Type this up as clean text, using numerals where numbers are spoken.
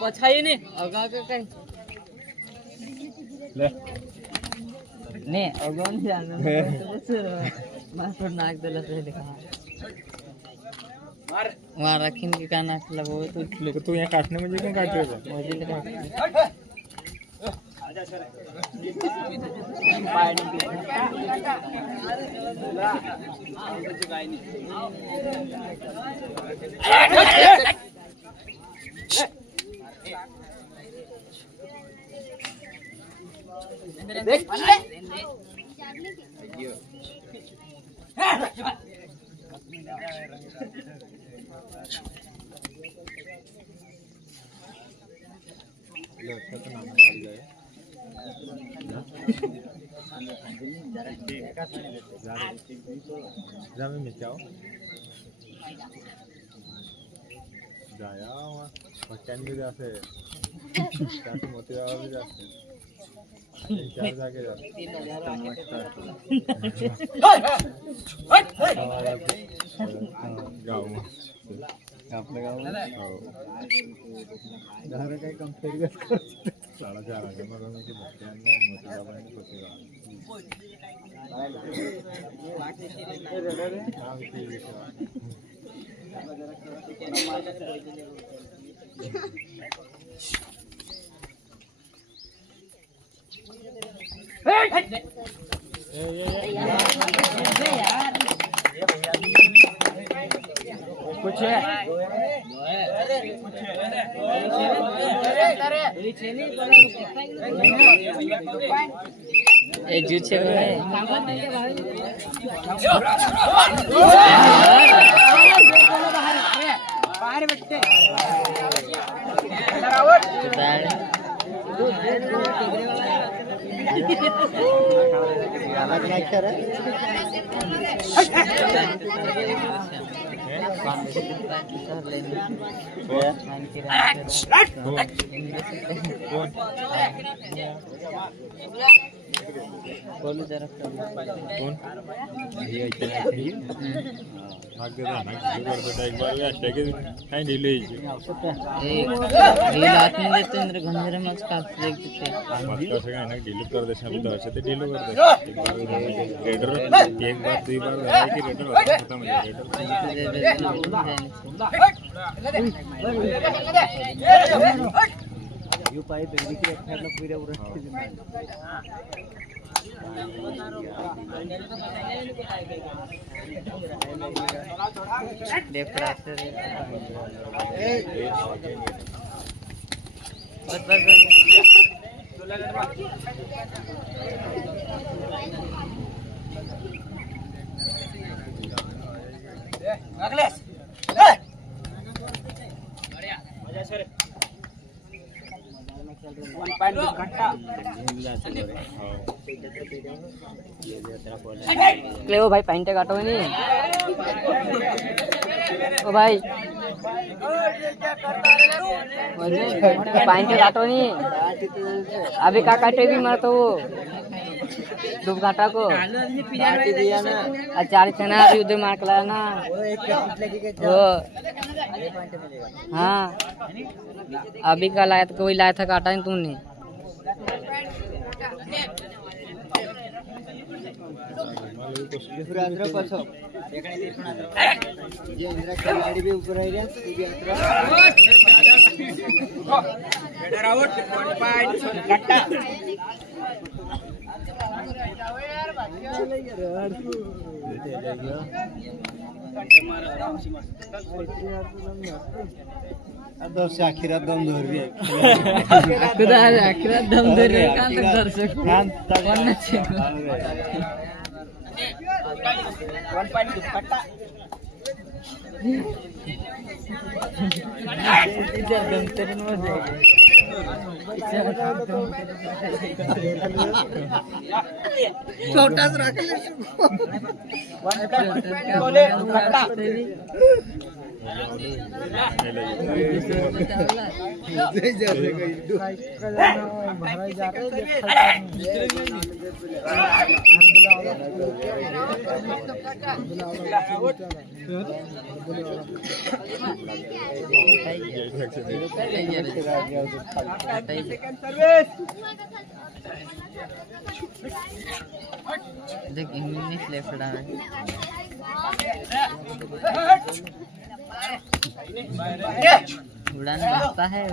पछाई ने अगा के कई ले ने अगोन जान मास्टर नाक देला से देखा मार वहां रखिन के का नाक लगो तो लेके तू यहां काटने में क्यों काट रहे हो मुझे लगा आजा सर पानी पी गाय नहीं देख में जाओ जाया वहाँ स्टैंड भी जाते मोती बाबा भी जाते चार जाके जाते गाँव में आपल्या गावाला घर काही कंपेअर साडा 4,000 मला मी मोती बाबा आणि मोती कुछ ए जूत से बाहर बैठते बोलो जरा कौन एक बार काय दिले हाथ में देते इंद्र गंजरे में उसका देख देते कसं काय ना डिलीट कर देश अभी तो ऐसे तो डिलीट कर दे रेडर एक बार दो बार है कि रेडर खत्म हो जाए रेडर यू पाई बेबी के मतलब पूरा पूरा बस बस अगले मजा सर ले ओ भाई पैंटे काटो नहीं ओ भाई पैंटे काटो नहीं अभी का काटेगी मैं तो वो धूप काटा को दिया ना 4 चना अभी उधर मार लाया ना वो हाँ अभी का लाया था कोई लाया था काटा नहीं तुमने गाड़ी भी ऊपर आई से आखिरात दम धर रही है आखिरात दम धर रही है कान तक दर्शक छोटाच राखेल देख इंग्लिश लेफ्ट डाल उड़ान लगता है